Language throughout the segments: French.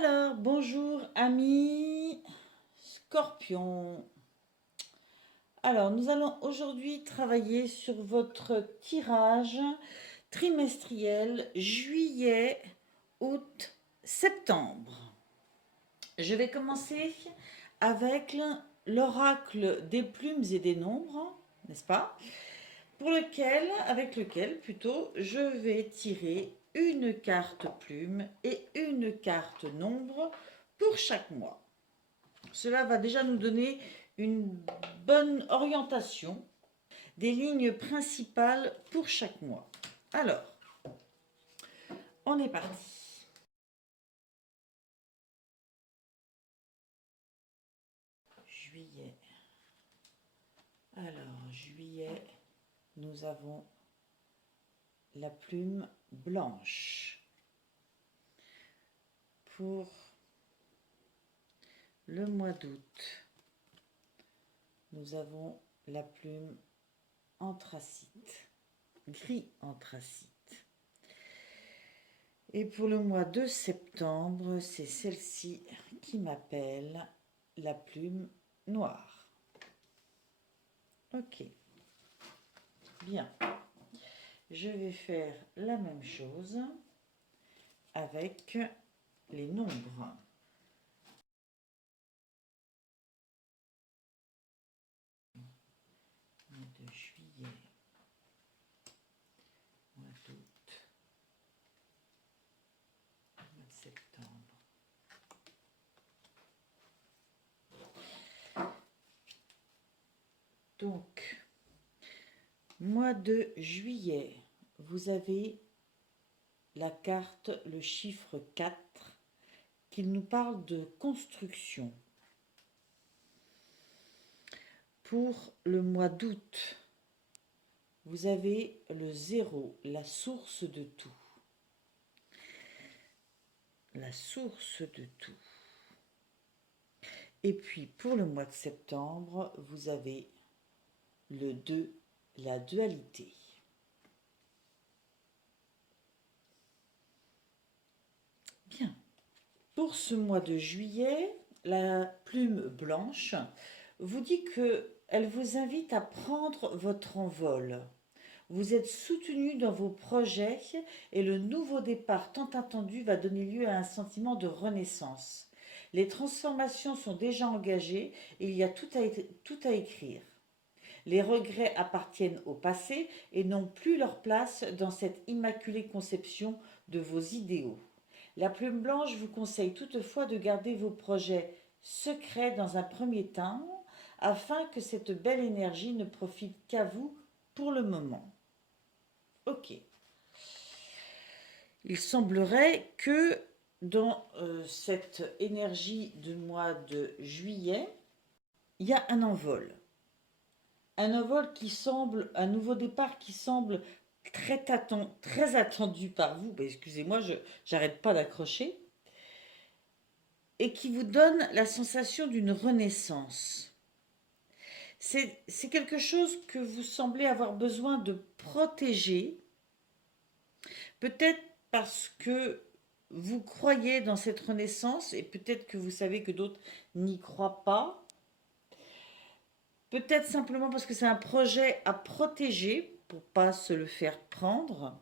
Alors, bonjour amis Scorpion. Alors, nous allons aujourd'hui travailler sur votre tirage trimestriel juillet, août, septembre. Je vais commencer avec l'oracle des plumes et des nombres, n'est-ce pas? Avec lequel plutôt, je vais tirer une carte plume et une carte nombre pour chaque mois. Cela va déjà nous donner une bonne orientation des lignes principales pour chaque mois. Alors, on est parti. Juillet. Alors, juillet, nous avons la plume blanche. Pour le mois d'août, nous avons la plume anthracite, gris anthracite. Et pour le mois de septembre, c'est celle-ci qui m'appelle la plume noire. Ok. Bien. Je vais faire la même chose avec les nombres. Mois de juillet, mois d'août, mois de septembre. Donc, mois de juillet, vous avez la carte, le chiffre 4, qui nous parle de construction. Pour le mois d'août, vous avez le 0, la source de tout. La source de tout. Et puis, pour le mois de septembre, vous avez le 2, la dualité. Bien. Pour ce mois de juillet, la plume blanche vous dit qu'elle vous invite à prendre votre envol. Vous êtes soutenu dans vos projets et le nouveau départ tant attendu va donner lieu à un sentiment de renaissance. Les transformations sont déjà engagées et il y a tout à écrire. Les regrets appartiennent au passé et n'ont plus leur place dans cette immaculée conception de vos idéaux. La plume blanche vous conseille toutefois de garder vos projets secrets dans un premier temps afin que cette belle énergie ne profite qu'à vous pour le moment. Ok. Il semblerait que dans cette énergie du mois de juillet, il y a un envol. Un envol qui semble, un nouveau départ qui semble très attendu par vous. Excusez-moi, j'arrête pas d'accrocher. Et qui vous donne la sensation d'une renaissance. C'est quelque chose que vous semblez avoir besoin de protéger. Peut-être parce que vous croyez dans cette renaissance et peut-être que vous savez que d'autres n'y croient pas. Peut-être simplement parce que c'est un projet à protéger pour pas se le faire prendre.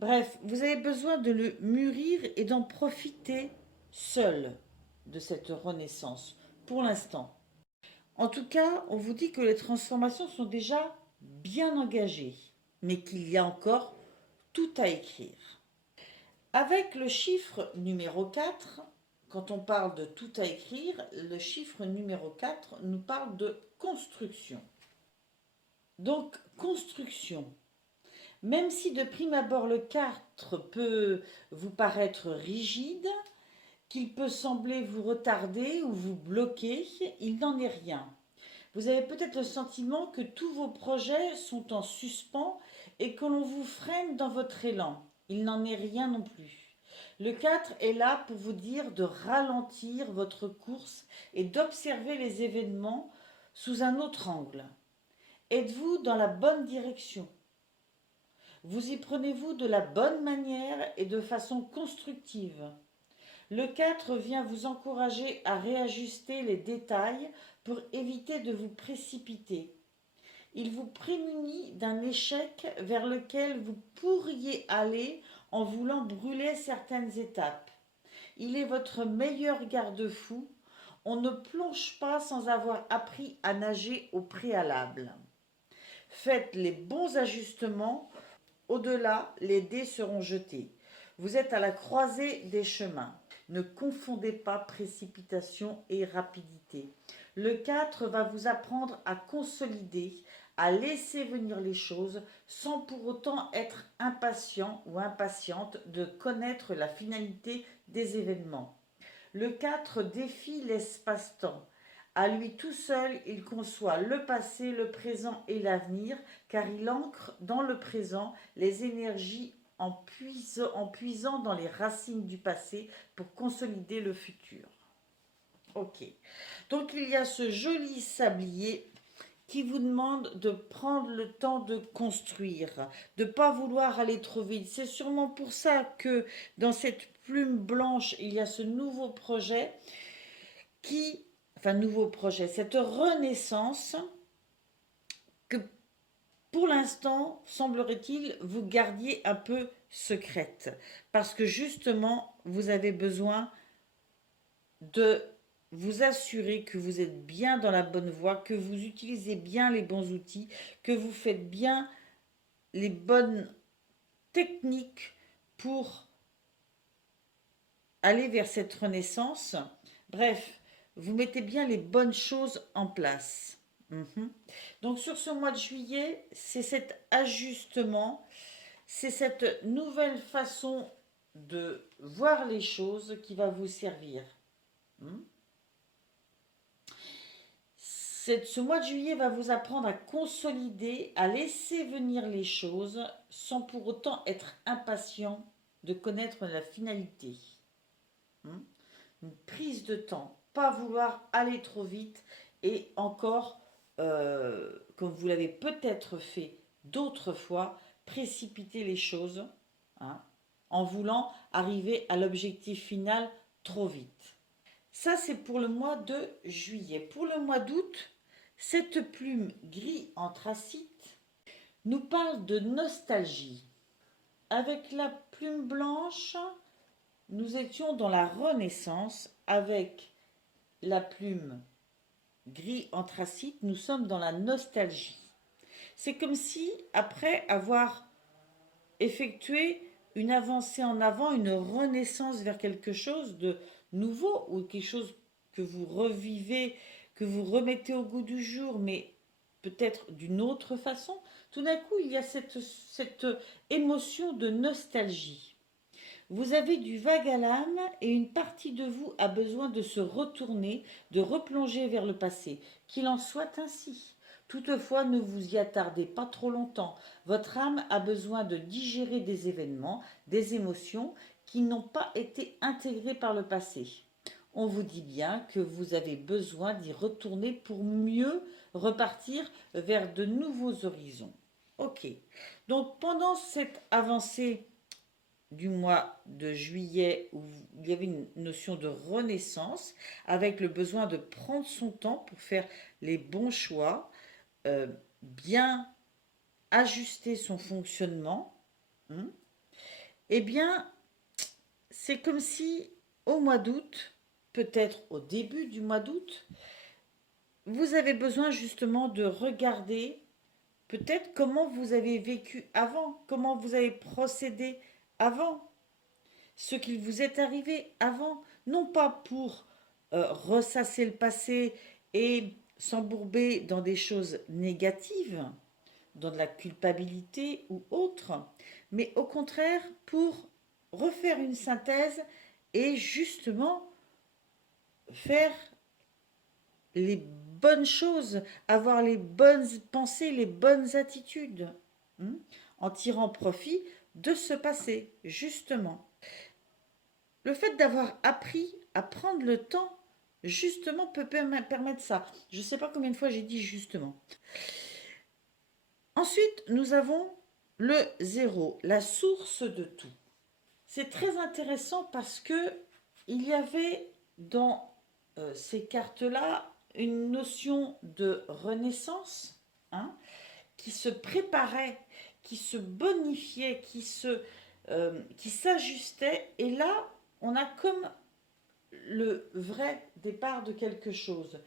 Bref, vous avez besoin de le mûrir et d'en profiter seul de cette renaissance pour l'instant. En tout cas, on vous dit que les transformations sont déjà bien engagées, mais qu'il y a encore tout à écrire. Avec le chiffre numéro 4, quand on parle de tout à écrire, le chiffre numéro 4 nous parle de construction. Donc, construction. Même si de prime abord le 4 peut vous paraître rigide, qu'il peut sembler vous retarder ou vous bloquer, il n'en est rien. Vous avez peut-être le sentiment que tous vos projets sont en suspens et que l'on vous freine dans votre élan. Il n'en est rien non plus. Le 4 est là pour vous dire de ralentir votre course et d'observer les événements sous un autre angle. Êtes-vous dans la bonne direction? Vous y prenez-vous de la bonne manière et de façon constructive? Le 4 vient vous encourager à réajuster les détails pour éviter de vous précipiter. Il vous prémunit d'un échec vers lequel vous pourriez aller en voulant brûler certaines étapes. Il est votre meilleur garde-fou. On ne plonge pas sans avoir appris à nager au préalable. Faites les bons ajustements. Au-delà, les dés seront jetés. Vous êtes à la croisée des chemins. Ne confondez pas précipitation et rapidité. Le 4 va vous apprendre à consolider, à laisser venir les choses sans pour autant être impatient ou impatiente de connaître la finalité des événements. Le 4 défie l'espace-temps. À lui tout seul, il conçoit le passé, le présent et l'avenir, car il ancre dans le présent les énergies en puisant dans les racines du passé pour consolider le futur. Ok. Donc il y a ce joli sablier qui vous demande de prendre le temps de construire, de ne pas vouloir aller trop vite. C'est sûrement pour ça que dans cette plume blanche, il y a ce nouveau projet cette renaissance que pour l'instant, semblerait-il, vous gardiez un peu secrète. Parce que justement, vous avez besoin de vous assurer que vous êtes bien dans la bonne voie, que vous utilisez bien les bons outils, que vous faites bien les bonnes techniques pour aller vers cette renaissance. Bref, vous mettez bien les bonnes choses en place. Donc sur ce mois de juillet, c'est cet ajustement, c'est cette nouvelle façon de voir les choses qui va vous servir. Ce mois de juillet va vous apprendre à consolider, à laisser venir les choses sans pour autant être impatient de connaître la finalité. Une prise de temps, pas vouloir aller trop vite et encore, comme vous l'avez peut-être fait d'autres fois, précipiter les choses en voulant arriver à l'objectif final trop vite. Ça, c'est pour le mois de juillet. Pour le mois d'août, cette plume gris anthracite nous parle de nostalgie. Avec la plume blanche, nous étions dans la Renaissance. Avec la plume gris anthracite, nous sommes dans la nostalgie. C'est comme si, après avoir effectué une avancée en avant, une renaissance vers quelque chose de nouveau ou quelque chose que vous revivez, que vous remettez au goût du jour, mais peut-être d'une autre façon, tout d'un coup, il y a cette émotion de nostalgie. Vous avez du vague à l'âme et une partie de vous a besoin de se retourner, de replonger vers le passé. Qu'il en soit ainsi. Toutefois, ne vous y attardez pas trop longtemps. Votre âme a besoin de digérer des événements, des émotions qui n'ont pas été intégrées par le passé. On vous dit bien que vous avez besoin d'y retourner pour mieux repartir vers de nouveaux horizons. Ok. Donc pendant cette avancée du mois de juillet où il y avait une notion de renaissance avec le besoin de prendre son temps pour faire les bons choix, bien ajuster son fonctionnement, eh bien, c'est comme si au mois d'août, peut-être au début du mois d'août, vous avez besoin justement de regarder peut-être comment vous avez vécu avant, comment vous avez procédé avant, ce qu'il vous est arrivé avant, non pas pour ressasser le passé et s'embourber dans des choses négatives, dans de la culpabilité ou autre, mais au contraire pour refaire une synthèse et justement faire les bonnes choses, avoir les bonnes pensées, les bonnes attitudes, en tirant profit de ce passé, justement. Le fait d'avoir appris à prendre le temps, justement, peut permettre ça. Je ne sais pas combien de fois j'ai dit justement. Ensuite, nous avons le 0, la source de tout. C'est très intéressant parce que il y avait dans ces cartes-là une notion de renaissance, hein, qui se préparait, qui se bonifiait, qui s'ajustait. Et là, on a comme le vrai départ de quelque chose.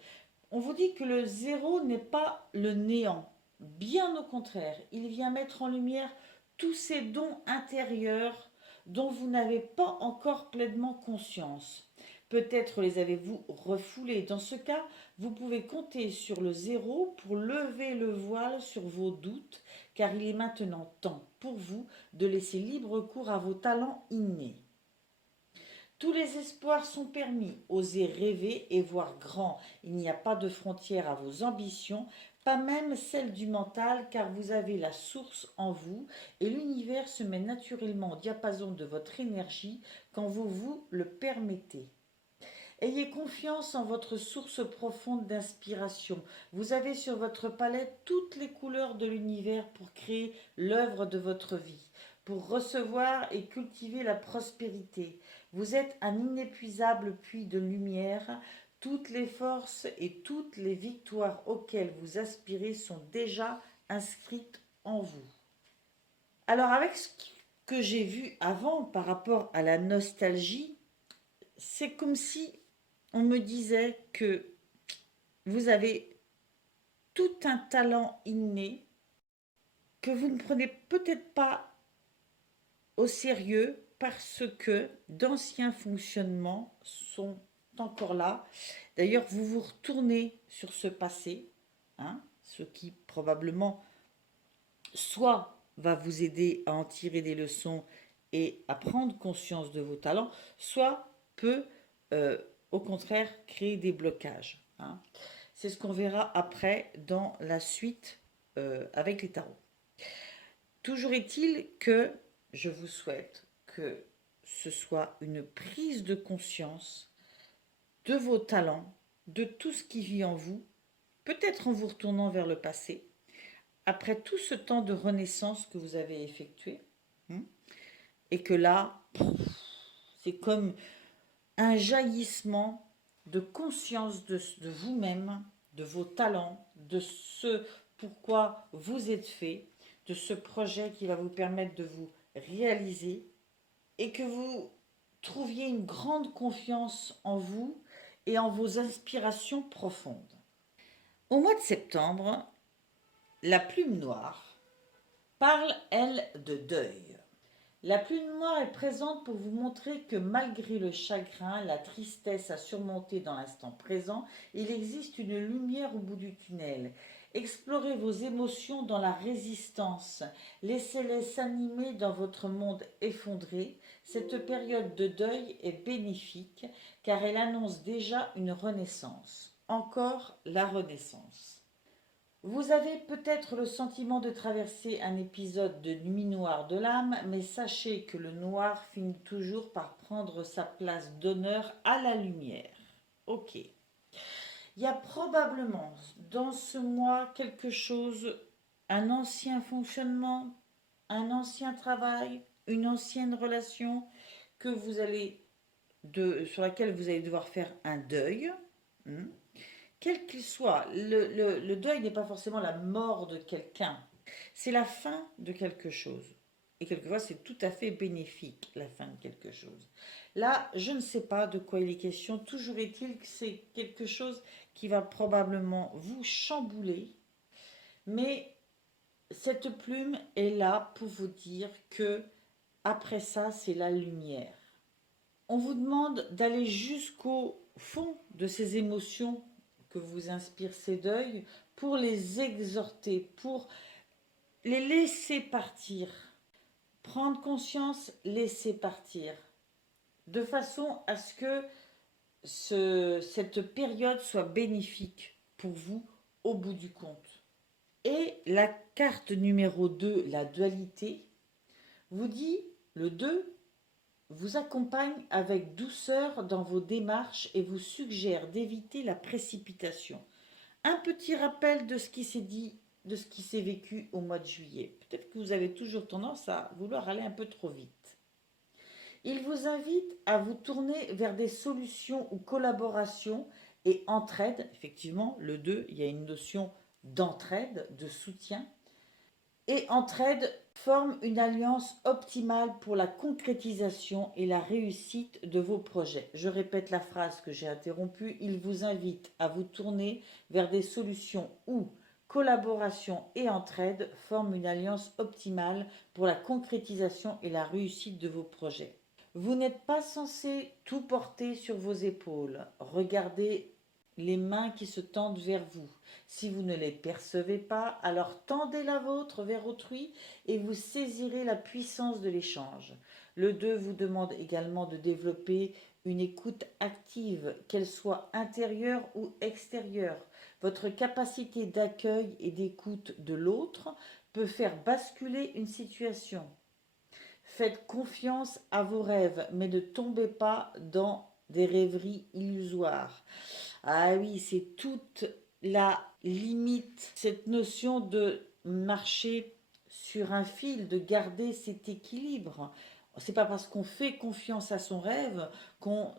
On vous dit que le zéro n'est pas le néant. Bien au contraire, il vient mettre en lumière tous ces dons intérieurs dont vous n'avez pas encore pleinement conscience. Peut-être les avez-vous refoulés. Dans ce cas, vous pouvez compter sur le zéro pour lever le voile sur vos doutes, car il est maintenant temps pour vous de laisser libre cours à vos talents innés. Tous les espoirs sont permis, osez rêver et voir grand. Il n'y a pas de frontière à vos ambitions, pas même celle du mental, car vous avez la source en vous et l'univers se met naturellement au diapason de votre énergie quand vous vous le permettez. Ayez confiance en votre source profonde d'inspiration. Vous avez sur votre palette toutes les couleurs de l'univers pour créer l'œuvre de votre vie, pour recevoir et cultiver la prospérité. Vous êtes un inépuisable puits de lumière. Toutes les forces et toutes les victoires auxquelles vous aspirez sont déjà inscrites en vous. Alors avec ce que j'ai vu avant par rapport à la nostalgie, c'est comme si on me disait que vous avez tout un talent inné que vous ne prenez peut-être pas au sérieux parce que d'anciens fonctionnements sont encore là. D'ailleurs, vous vous retournez sur ce passé, hein, ce qui probablement soit va vous aider à en tirer des leçons et à prendre conscience de vos talents, soit peut au contraire créer des blocages, hein. C'est ce qu'on verra après dans la suite avec les tarots. Toujours est-il que je vous souhaite que ce soit une prise de conscience de vos talents, de tout ce qui vit en vous, peut-être en vous retournant vers le passé, après tout ce temps de renaissance que vous avez effectué, hein, et que là, c'est comme un jaillissement de conscience de vous-même, de vos talents, de ce pourquoi vous êtes fait, de ce projet qui va vous permettre de vous réaliser et que vous trouviez une grande confiance en vous et en vos inspirations profondes. Au mois de septembre, la plume noire parle, elle, de deuil. La plume noire est présente pour vous montrer que malgré le chagrin, la tristesse à surmonter dans l'instant présent, il existe une lumière au bout du tunnel. Explorez vos émotions dans la résistance. Laissez-les s'animer dans votre monde effondré. Cette période de deuil est bénéfique car elle annonce déjà une renaissance. Encore la renaissance. Vous avez peut-être le sentiment de traverser un épisode de nuit noire de l'âme, mais sachez que le noir finit toujours par prendre sa place d'honneur à la lumière. Ok. Il y a probablement dans ce mois quelque chose, un ancien fonctionnement, un ancien travail, une ancienne relation que vous allez sur laquelle vous allez devoir faire un deuil. Quel qu'il soit, le deuil n'est pas forcément la mort de quelqu'un, c'est la fin de quelque chose. Et quelquefois, c'est tout à fait bénéfique, la fin de quelque chose. Là, je ne sais pas de quoi il est question. Toujours est-il que c'est quelque chose qui va probablement vous chambouler. Mais cette plume est là pour vous dire que après ça, c'est la lumière. On vous demande d'aller jusqu'au fond de ces émotions que vous inspirent ces deuils, pour les exhorter, pour les laisser partir. Prendre conscience, laisser partir. De façon à ce que cette période soit bénéfique pour vous au bout du compte. Et la carte numéro 2, la dualité, vous dit, le 2, vous accompagne avec douceur dans vos démarches et vous suggère d'éviter la précipitation. Un petit rappel de ce qui s'est dit, de ce qui s'est vécu au mois de juillet. Peut-être que vous avez toujours tendance à vouloir aller un peu trop vite. Il vous invite à vous tourner vers des solutions ou collaborations et entraide. Effectivement, le 2, il y a une notion d'entraide, de soutien. Et entraide forme une alliance optimale pour la concrétisation et la réussite de vos projets. Je répète la phrase que j'ai interrompue. Il vous invite à vous tourner vers des solutions où collaboration et entraide forment une alliance optimale pour la concrétisation et la réussite de vos projets. Vous n'êtes pas censé tout porter sur vos épaules. Regardez les mains qui se tendent vers vous. Si vous ne les percevez pas, alors tendez la vôtre vers autrui et vous saisirez la puissance de l'échange. Le 2 vous demande également de développer une écoute active, qu'elle soit intérieure ou extérieure. Votre capacité d'accueil et d'écoute de l'autre peut faire basculer une situation. Faites confiance à vos rêves, mais ne tombez pas dans des rêveries illusoires. Ah oui, c'est toute la limite, cette notion de marcher sur un fil, de garder cet équilibre. C'est pas parce qu'on fait confiance à son rêve qu'on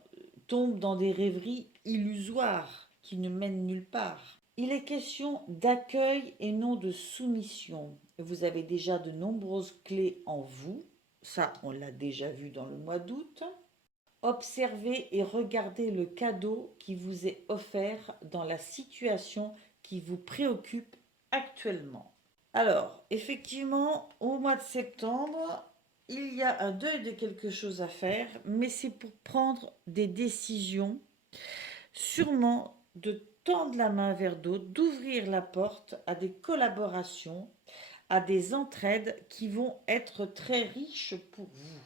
tombe dans des rêveries illusoires qui ne mènent nulle part. Il est question d'accueil et non de soumission. Vous avez déjà de nombreuses clés en vous. Ça, on l'a déjà vu dans le mois d'août. Observez et regardez le cadeau qui vous est offert dans la situation qui vous préoccupe actuellement. Alors, effectivement, au mois de septembre, il y a un deuil de quelque chose à faire, mais c'est pour prendre des décisions, sûrement de tendre la main vers d'autres, d'ouvrir la porte à des collaborations, à des entraides qui vont être très riches pour vous.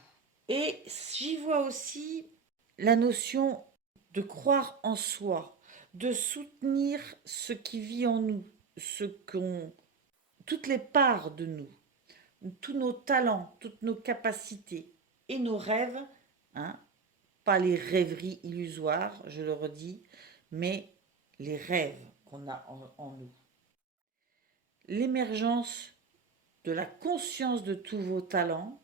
Et j'y vois aussi la notion de croire en soi, de soutenir ce qui vit en nous, toutes les parts de nous, tous nos talents, toutes nos capacités et nos rêves, hein, pas les rêveries illusoires, je le redis, mais les rêves qu'on a en nous. L'émergence de la conscience de tous vos talents,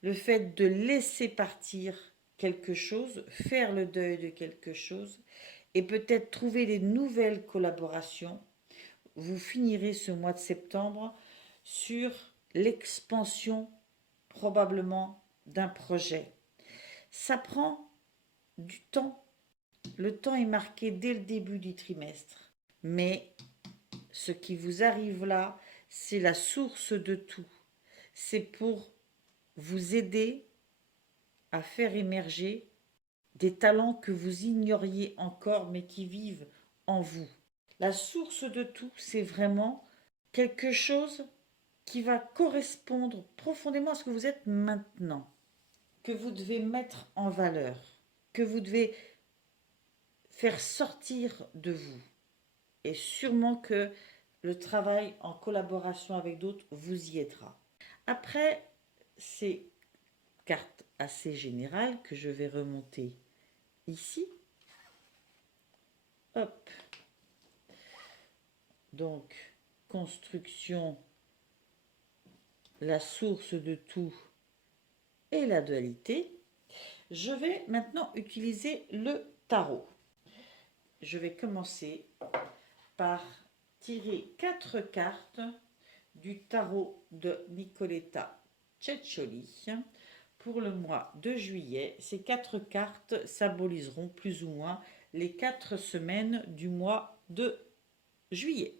le fait de laisser partir quelque chose, faire le deuil de quelque chose et peut-être trouver des nouvelles collaborations, vous finirez ce mois de septembre sur l'expansion probablement d'un projet. Ça prend du temps. Le temps est marqué dès le début du trimestre. Mais ce qui vous arrive là, c'est la source de tout. C'est pour vous aider à faire émerger des talents que vous ignoriez encore mais qui vivent en vous. La source de tout, c'est vraiment quelque chose qui va correspondre profondément à ce que vous êtes maintenant, que vous devez mettre en valeur, que vous devez faire sortir de vous. Et sûrement que le travail en collaboration avec d'autres vous y aidera. Après ces cartes assez générales que je vais remonter ici, hop, donc construction, la source de tout et la dualité, je vais maintenant utiliser le tarot. Je vais commencer par tirer 4 cartes du tarot de Nicoletta Ceccioli pour le mois de juillet. Ces 4 cartes symboliseront plus ou moins les 4 semaines du mois de juillet.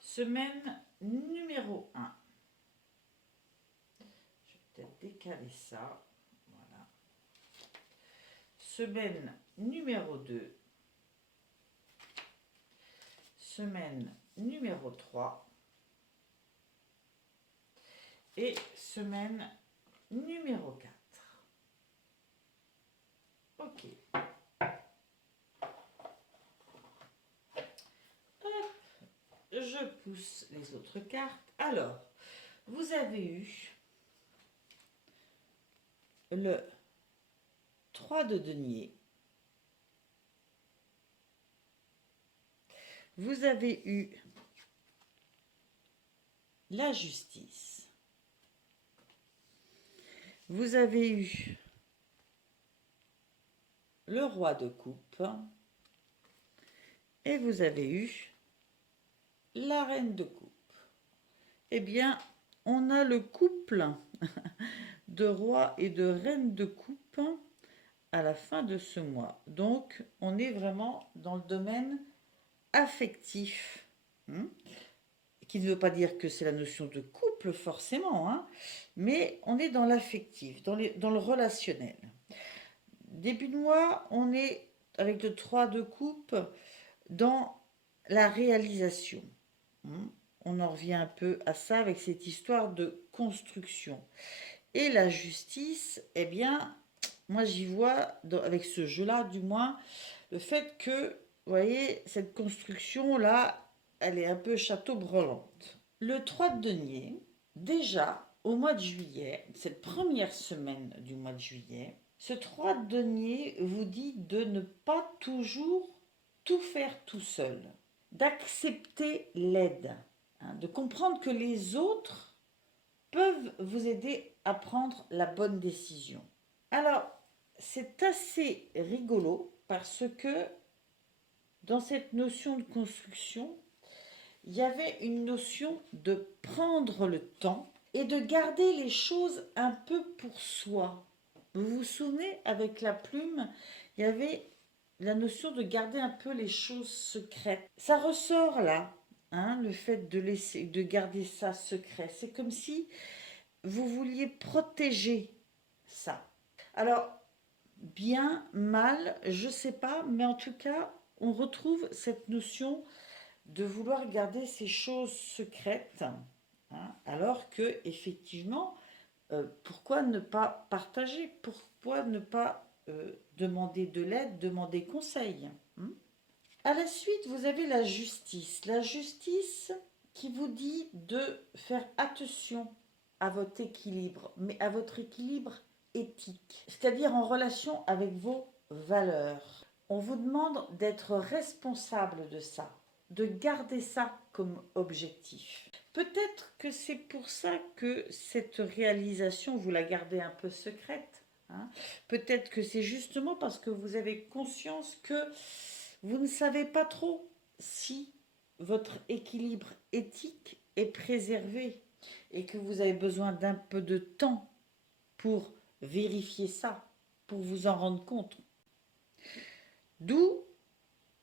Semaine numéro 1. Je vais peut-être décaler ça. Voilà. Semaine numéro 2. Semaine numéro 3. Et semaine numéro 4. Ok. Je pousse les autres cartes. Alors, vous avez eu le 3 de denier. Vous avez eu la justice. vous avez eu le roi de coupe et vous avez eu la reine de coupe. Eh bien, on a le couple de roi et de reine de coupe à la fin de ce mois. Donc, on est vraiment dans le domaine affectif, hein, qui ne veut pas dire que c'est la notion de couple forcément, hein, mais on est dans l'affectif, dans le relationnel. Début de mois, on est avec le 3 de coupe dans la réalisation. Hein. On en revient un peu à ça avec cette histoire de construction. Et la justice, eh bien, moi j'y vois, avec ce jeu-là du moins, le fait que, vous voyez, cette construction-là, elle est un peu château-brelante. Le 3 de denier, déjà, au mois de juillet, cette première semaine du mois de juillet, ce 3 de denier vous dit de ne pas toujours tout faire tout seul, d'accepter l'aide, hein, de comprendre que les autres peuvent vous aider à prendre la bonne décision. Alors, c'est assez rigolo parce que dans cette notion de construction, il y avait une notion de prendre le temps et de garder les choses un peu pour soi. Vous vous souvenez, avec la plume, il y avait la notion de garder un peu les choses secrètes. Ça ressort là, hein, le fait de garder ça secret. C'est comme si vous vouliez protéger ça. Alors, bien, mal, je ne sais pas, mais en tout cas, on retrouve cette notion de vouloir garder ces choses secrètes, hein, alors que, effectivement, pourquoi ne pas partager? Pourquoi ne pas demander de l'aide, demander conseil, hein? À la suite, vous avez la justice. La justice qui vous dit de faire attention à votre équilibre, mais à votre équilibre éthique, c'est-à-dire en relation avec vos valeurs. On vous demande d'être responsable de ça, de garder ça comme objectif. Peut-être que c'est pour ça que cette réalisation, vous la gardez un peu secrète, hein. Peut-être que c'est justement parce que vous avez conscience que vous ne savez pas trop si votre équilibre éthique est préservé et que vous avez besoin d'un peu de temps pour vérifier ça, pour vous en rendre compte. D'où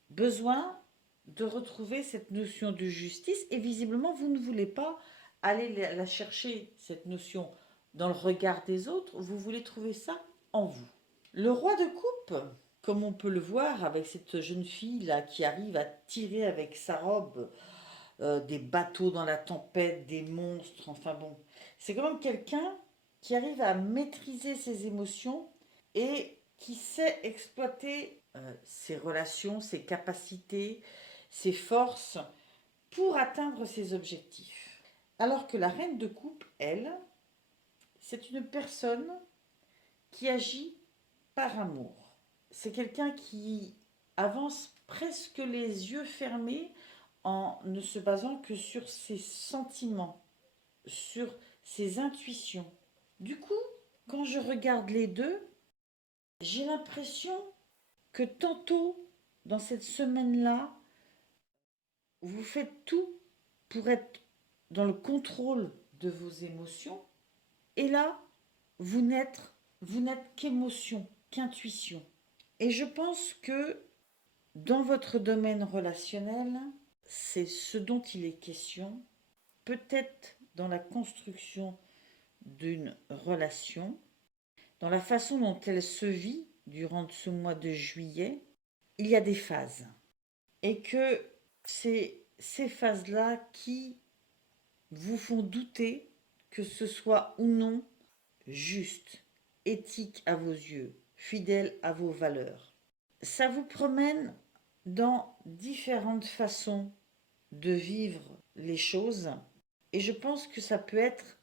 besoin de retrouver cette notion de justice et visiblement vous ne voulez pas aller la chercher, cette notion, dans le regard des autres, vous voulez trouver ça en vous. Le roi de coupe, comme on peut le voir avec cette jeune fille là qui arrive à tirer avec sa robe des bateaux dans la tempête, des monstres, enfin bon, c'est quand même quelqu'un qui arrive à maîtriser ses émotions et qui sait exploiter ses relations, ses capacités, ses forces pour atteindre ses objectifs. Alors que la reine de coupe, elle, c'est une personne qui agit par amour. C'est quelqu'un qui avance presque les yeux fermés en ne se basant que sur ses sentiments, sur ses intuitions. Du coup, quand je regarde les deux, j'ai l'impression que tantôt, dans cette semaine-là, vous faites tout pour être dans le contrôle de vos émotions. Et là, vous n'êtes qu'émotion, qu'intuition. Et je pense que dans votre domaine relationnel, c'est ce dont il est question, peut-être dans la construction d'une relation, dans la façon dont elle se vit durant ce mois de juillet, il y a des phases. Et que c'est ces phases-là qui vous font douter que ce soit ou non juste, éthique à vos yeux, fidèle à vos valeurs. Ça vous promène dans différentes façons de vivre les choses et je pense que ça peut être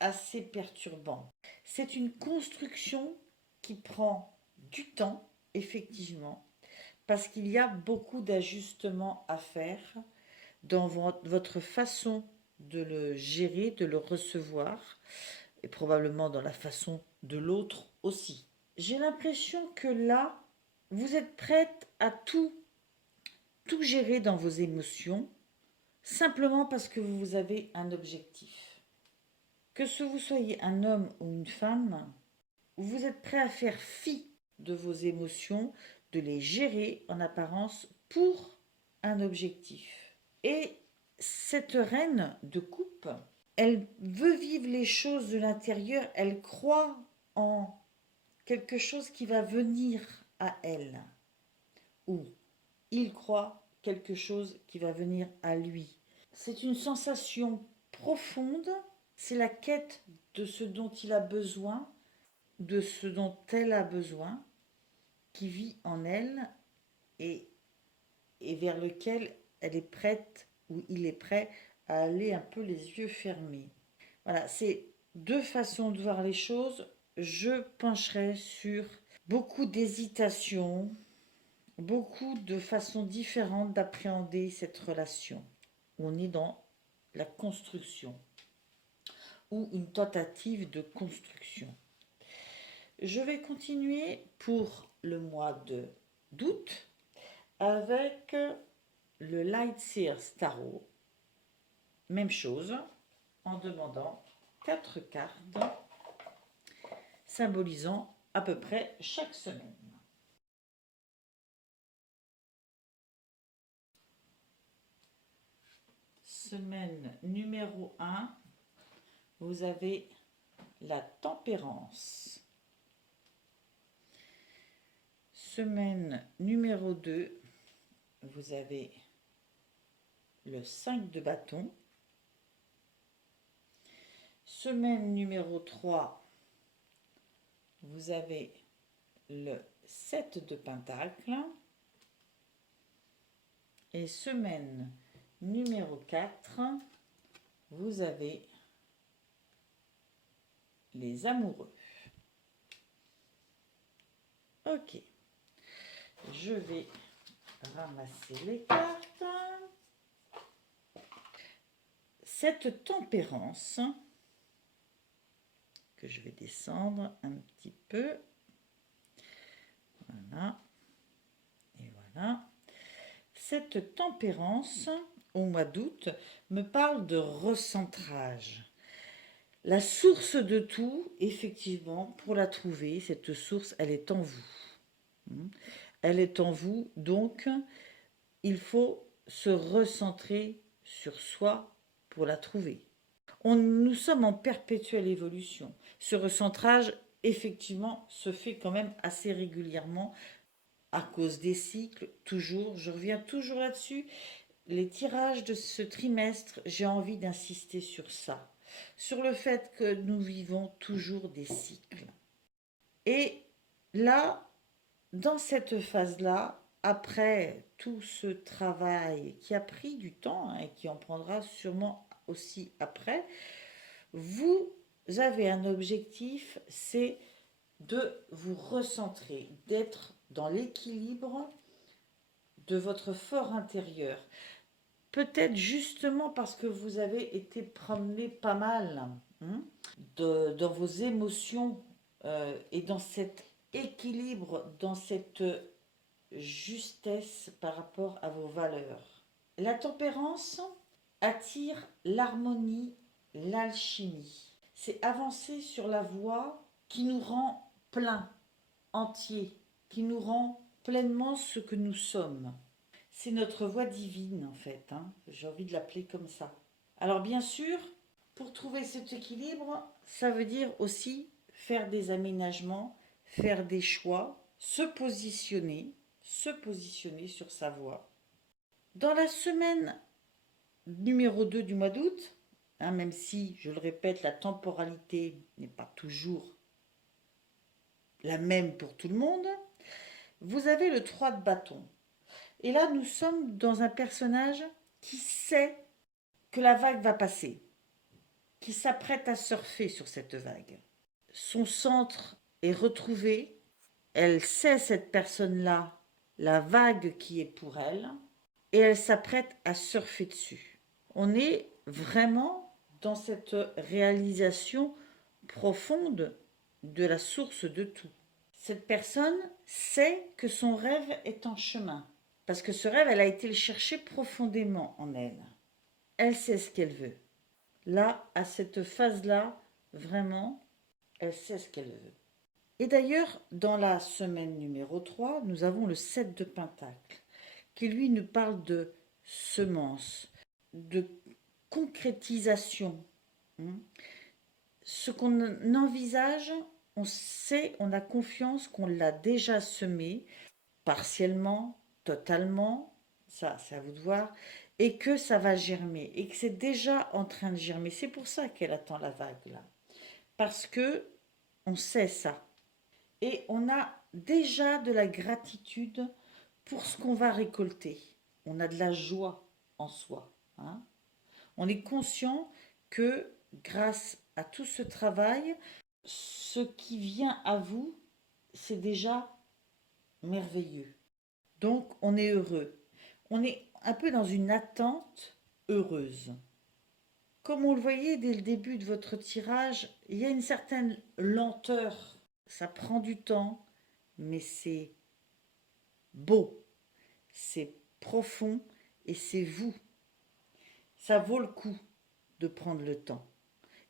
assez perturbant. C'est une construction qui prend du temps, effectivement, parce qu'il y a beaucoup d'ajustements à faire dans votre façon de le gérer, de le recevoir, et probablement dans la façon de l'autre aussi. J'ai l'impression que là, vous êtes prête à tout gérer dans vos émotions, simplement parce que vous avez un objectif. Que ce vous soyez un homme ou une femme, vous êtes prêt à faire fi de vos émotions, de les gérer en apparence pour un objectif. Et cette reine de coupe, elle veut vivre les choses de l'intérieur, elle croit en quelque chose qui va venir à elle, ou il croit quelque chose qui va venir à lui. C'est une sensation profonde, c'est la quête de ce dont il a besoin, de ce dont elle a besoin, qui vit en elle et vers lequel elle est prête ou il est prêt à aller un peu les yeux fermés. Voilà, c'est deux façons de voir les choses. Je pencherai sur beaucoup d'hésitation, beaucoup de façons différentes d'appréhender cette relation. On est dans la construction ou une tentative de construction. Je vais continuer pour le mois d'août avec le Light Seers Tarot. Même chose, en demandant 4 cartes symbolisant à peu près chaque semaine. Semaine numéro 1, vous avez la tempérance. Semaine numéro 2, vous avez le 5 de bâton. Semaine numéro 3, vous avez le 7 de pentacle. Et semaine numéro 4, vous avez les amoureux. Ok, je vais ramasser les cartes. Cette tempérance, que je vais descendre un petit peu. Voilà. Et voilà. Cette tempérance, au mois d'août, me parle de recentrage. La source de tout, effectivement, pour la trouver, cette source, elle est en vous. Elle est en vous, donc il faut se recentrer sur soi pour la trouver. Nous sommes en perpétuelle évolution. Ce recentrage, effectivement, se fait quand même assez régulièrement à cause des cycles, toujours. Je reviens toujours là-dessus. Les tirages de ce trimestre, j'ai envie d'insister sur ça, sur le fait que nous vivons toujours des cycles. Et là, dans cette phase-là, après tout ce travail qui a pris du temps et qui en prendra sûrement aussi après, vous avez un objectif, c'est de vous recentrer, d'être dans l'équilibre de votre fort intérieur. Peut-être justement parce que vous avez été promené pas mal dans vos émotions et dans cet équilibre, dans cette justesse par rapport à vos valeurs. La tempérance attire l'harmonie, l'alchimie. C'est avancer sur la voie qui nous rend plein, entier, qui nous rend pleinement ce que nous sommes. C'est notre voie divine en fait, j'ai envie de l'appeler comme ça. Alors bien sûr, pour trouver cet équilibre, ça veut dire aussi faire des aménagements, faire des choix, se positionner sur sa voie. Dans la semaine numéro 2 du mois d'août, même si, je le répète, la temporalité n'est pas toujours la même pour tout le monde, vous avez le 3 de bâton. Et là, nous sommes dans un personnage qui sait que la vague va passer, qui s'apprête à surfer sur cette vague. Son centre est retrouvé, elle sait, cette personne-là, la vague qui est pour elle, et elle s'apprête à surfer dessus. On est vraiment dans cette réalisation profonde de la source de tout. Cette personne sait que son rêve est en chemin. Parce que ce rêve, elle a été le chercher profondément en elle. Elle sait ce qu'elle veut. Là, à cette phase-là, vraiment, elle sait ce qu'elle veut. Et d'ailleurs, dans la semaine numéro 3, nous avons le 7 de Pentacle, qui lui nous parle de semence, de concrétisation. Ce qu'on envisage, on sait, on a confiance qu'on l'a déjà semé, partiellement, totalement, ça c'est à vous de voir, et que ça va germer, et que c'est déjà en train de germer. C'est pour ça qu'elle attend la vague là. Parce que on sait ça. Et on a déjà de la gratitude pour ce qu'on va récolter. On a de la joie en soi. Hein. On est conscient que grâce à tout ce travail, ce qui vient à vous, c'est déjà merveilleux. Donc on est heureux. On est un peu dans une attente heureuse. Comme on le voyait dès le début de votre tirage, il y a une certaine lenteur. Ça prend du temps, mais c'est beau, c'est profond et c'est vous. Ça vaut le coup de prendre le temps.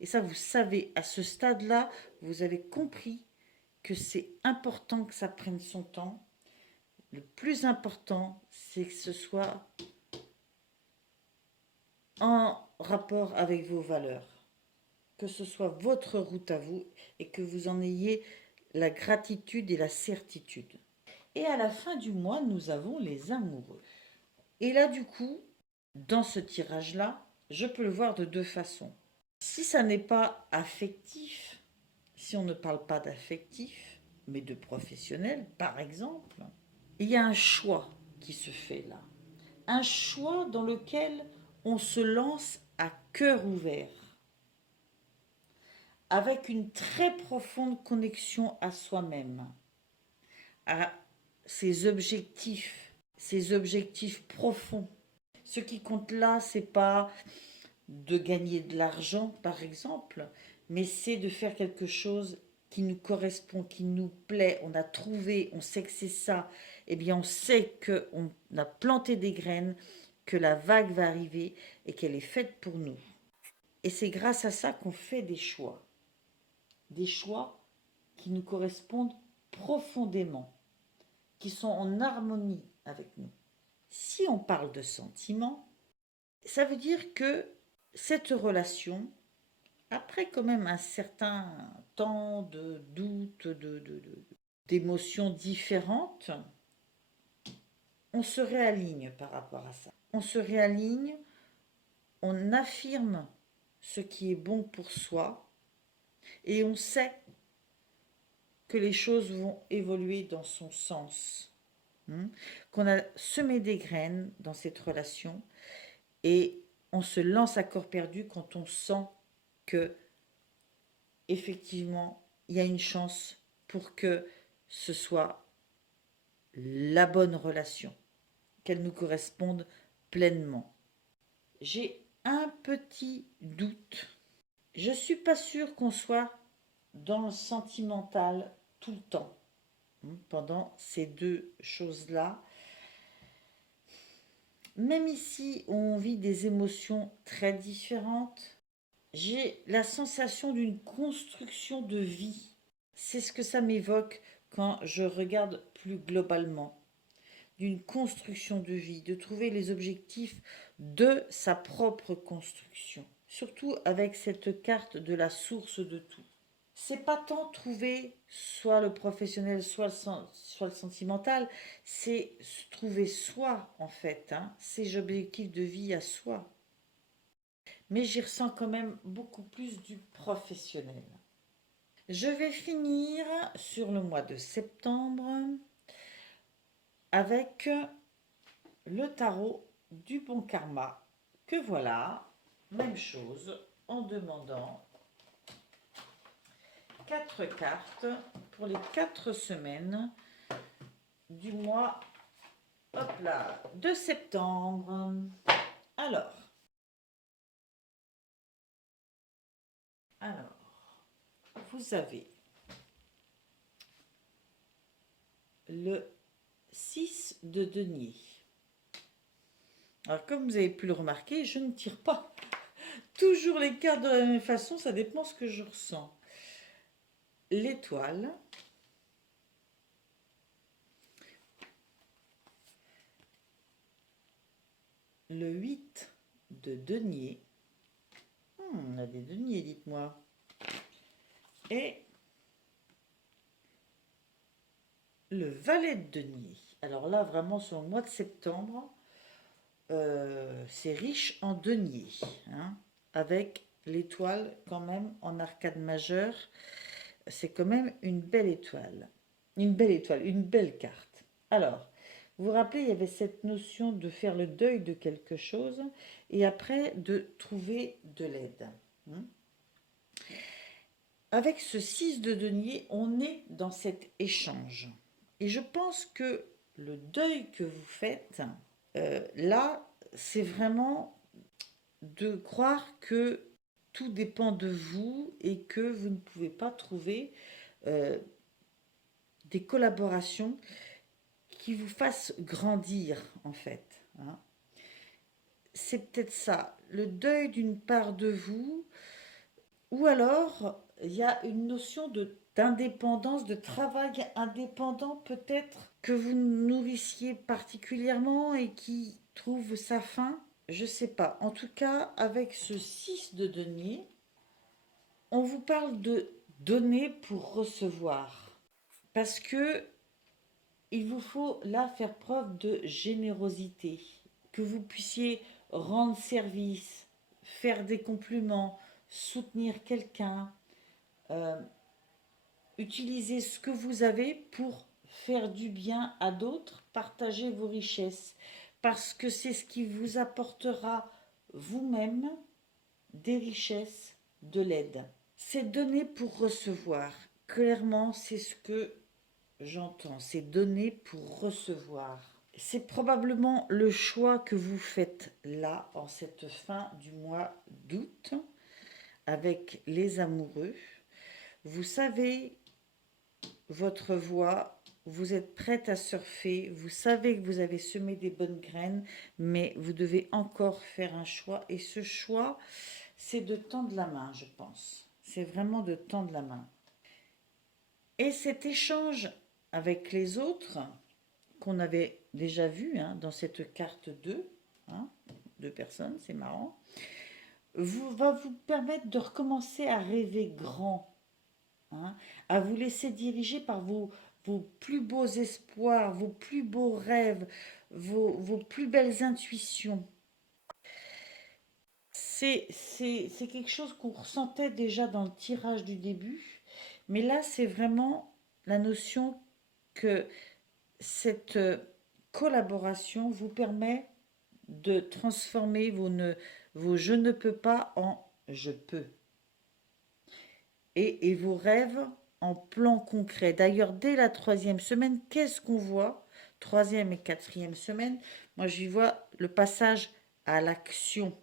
Et ça, vous savez, à ce stade-là, vous avez compris que c'est important que ça prenne son temps. Le plus important, c'est que ce soit en rapport avec vos valeurs, que ce soit votre route à vous et que vous en ayez la gratitude et la certitude. Et à la fin du mois, nous avons les amoureux. Et là, du coup, dans ce tirage-là, je peux le voir de deux façons. Si ça n'est pas affectif, si on ne parle pas d'affectif, mais de professionnel, par exemple, il y a un choix qui se fait là. Un choix dans lequel on se lance à cœur ouvert, avec une très profonde connexion à soi-même, à ses objectifs profonds. Ce qui compte là, c'est pas de gagner de l'argent, par exemple, mais c'est de faire quelque chose qui nous correspond, qui nous plaît. On a trouvé, on sait que c'est ça. Eh bien, on sait qu'on a planté des graines, que la vague va arriver et qu'elle est faite pour nous. Et c'est grâce à ça qu'on fait des choix. Des choix qui nous correspondent profondément, qui sont en harmonie avec nous. Si on parle de sentiments, ça veut dire que cette relation, après quand même un certain temps de doute, d'émotions différentes, on se réaligne par rapport à ça. On se réaligne, on affirme ce qui est bon pour soi et on sait que les choses vont évoluer dans son sens. Qu'on a semé des graines dans cette relation et on se lance à corps perdu quand on sent que effectivement il y a une chance pour que ce soit la bonne relation, qu'elle nous corresponde pleinement. J'ai un petit doute. Je ne suis pas sûre qu'on soit dans le sentimental tout le temps pendant ces deux choses-là. Même ici, on vit des émotions très différentes. J'ai la sensation d'une construction de vie. C'est ce que ça m'évoque quand je regarde plus globalement. D'une construction de vie, de trouver les objectifs de sa propre construction. Surtout avec cette carte de la source de tout. C'est pas tant trouver soit le professionnel, soit le sentimental, c'est trouver soi en fait, ses objectifs de vie à soi. Mais j'y ressens quand même beaucoup plus du professionnel. Je vais finir sur le mois de septembre avec le tarot du bon karma, que voilà, même chose, en demandant 4 cartes pour les 4 semaines du mois de septembre. Alors, vous avez le 6 de denier. Alors, comme vous avez pu le remarquer, je ne tire pas toujours les cartes de la même façon, ça dépend de ce que je ressens. L'étoile, le 8 de denier, on a des deniers, dites-moi, et le valet de denier. Alors là, vraiment, sur le mois de septembre, c'est riche en denier, hein, avec l'étoile quand même en arcade majeure. C'est quand même une belle étoile. Une belle carte. Alors, vous vous rappelez, il y avait cette notion de faire le deuil de quelque chose et après de trouver de l'aide. Avec ce 6 de denier, on est dans cet échange. Et je pense que le deuil que vous faites, là, c'est vraiment de croire que tout dépend de vous et que vous ne pouvez pas trouver des collaborations qui vous fassent grandir, en fait. Hein. C'est peut-être ça, le deuil d'une part de vous, ou alors il y a une notion d'indépendance, de travail indépendant peut-être que vous nourrissiez particulièrement et qui trouve sa fin. Je sais pas. En tout cas, avec ce 6 de denier, on vous parle de donner pour recevoir. Parce que il vous faut là faire preuve de générosité, que vous puissiez rendre service, faire des compliments, soutenir quelqu'un, utiliser ce que vous avez pour faire du bien à d'autres, partager vos richesses, parce que c'est ce qui vous apportera vous-même des richesses, de l'aide. C'est donner pour recevoir. Clairement, c'est ce que j'entends, c'est donner pour recevoir. C'est probablement le choix que vous faites là, en cette fin du mois d'août, avec les amoureux. Vous savez votre voie, vous êtes prête à surfer, vous savez que vous avez semé des bonnes graines, mais vous devez encore faire un choix. Et ce choix, c'est de tendre la main, je pense. C'est vraiment de tendre la main. Et cet échange avec les autres, qu'on avait déjà vu hein, dans cette carte 2, hein, 2 personnes, c'est marrant, va vous permettre de recommencer à rêver grand, hein, à vous laisser diriger par vos plus beaux espoirs, vos plus beaux rêves, vos plus belles intuitions. C'est quelque chose qu'on ressentait déjà dans le tirage du début, mais là c'est vraiment la notion que cette collaboration vous permet de transformer vos je ne peux pas en je peux. Et vos rêves en plans concrets. D'ailleurs, dès la 3e semaine, qu'est-ce qu'on voit? 3e et 4e semaine, moi j'y vois le passage à l'action.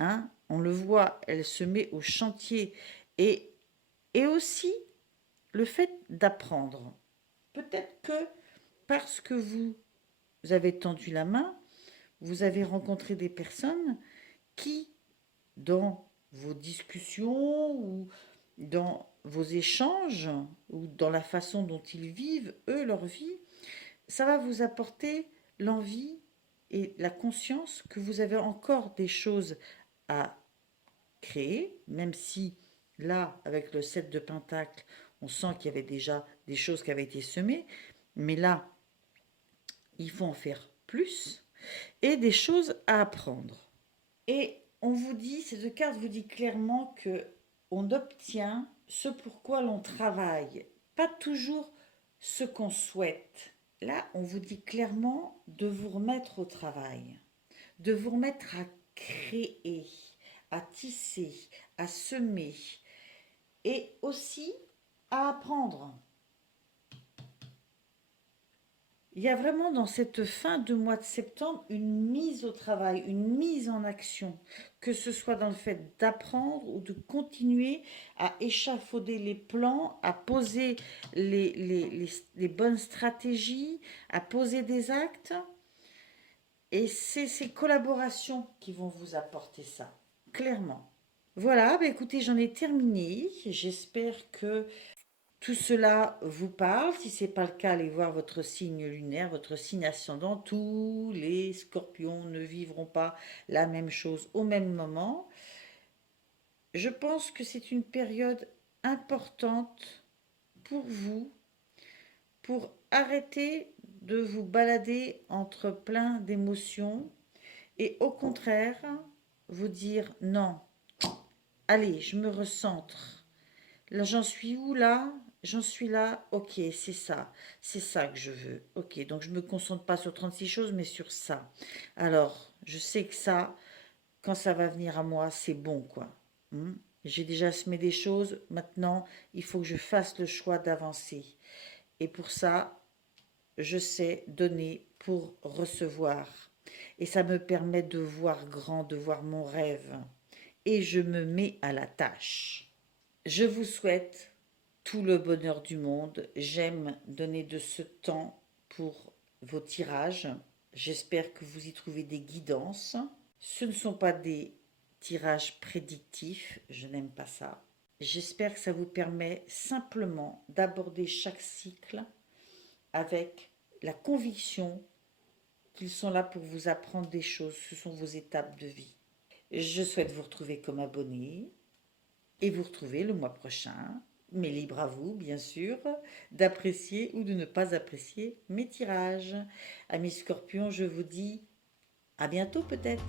Hein? On le voit, elle se met au chantier. Et aussi le fait d'apprendre. Peut-être que parce que vous avez tendu la main, vous avez rencontré des personnes qui, dans vos discussions ou dans vos échanges ou dans la façon dont ils vivent, eux, leur vie, ça va vous apporter l'envie et la conscience que vous avez encore des choses à créer, même si là, avec le 7 de Pentacle, on sent qu'il y avait déjà des choses qui avaient été semées, mais là, il faut en faire plus et des choses à apprendre. Et on vous dit, ces 2 cartes vous dit clairement que on obtient ce pourquoi l'on travaille, pas toujours ce qu'on souhaite. Là, on vous dit clairement de vous remettre au travail, de vous remettre à créer, à tisser, à semer et aussi à apprendre. Il y a vraiment dans cette fin de mois de septembre une mise au travail, une mise en action, que ce soit dans le fait d'apprendre ou de continuer à échafauder les plans, à poser les bonnes stratégies, à poser des actes. Et c'est ces collaborations qui vont vous apporter ça, clairement. Voilà, bah écoutez, j'en ai terminé. J'espère que tout cela vous parle. Si ce n'est pas le cas, allez voir votre signe lunaire, votre signe ascendant. Tous les scorpions ne vivront pas la même chose au même moment. Je pense que c'est une période importante pour vous, pour arrêter de vous balader entre plein d'émotions et au contraire, vous dire non, allez, je me recentre. Là, j'en suis où là? J'en suis là, ok, c'est ça que je veux. Ok, donc je ne me concentre pas sur 36 choses, mais sur ça. Alors, je sais que ça, quand ça va venir à moi, c'est bon, quoi. Hmm. J'ai déjà semé des choses, maintenant, il faut que je fasse le choix d'avancer. Et pour ça, je sais donner pour recevoir. Et ça me permet de voir grand, de voir mon rêve. Et je me mets à la tâche. Je vous souhaite tout le bonheur du monde. J'aime donner de ce temps pour vos tirages. J'espère que vous y trouvez des guidances. Ce ne sont pas des tirages prédictifs, je n'aime pas ça. J'espère que ça vous permet simplement d'aborder chaque cycle avec la conviction qu'ils sont là pour vous apprendre des choses. Ce sont vos étapes de vie. Je souhaite vous retrouver comme abonné et vous retrouver le mois prochain. Mais libre à vous, bien sûr, d'apprécier ou de ne pas apprécier mes tirages. Amis scorpions, je vous dis à bientôt peut-être.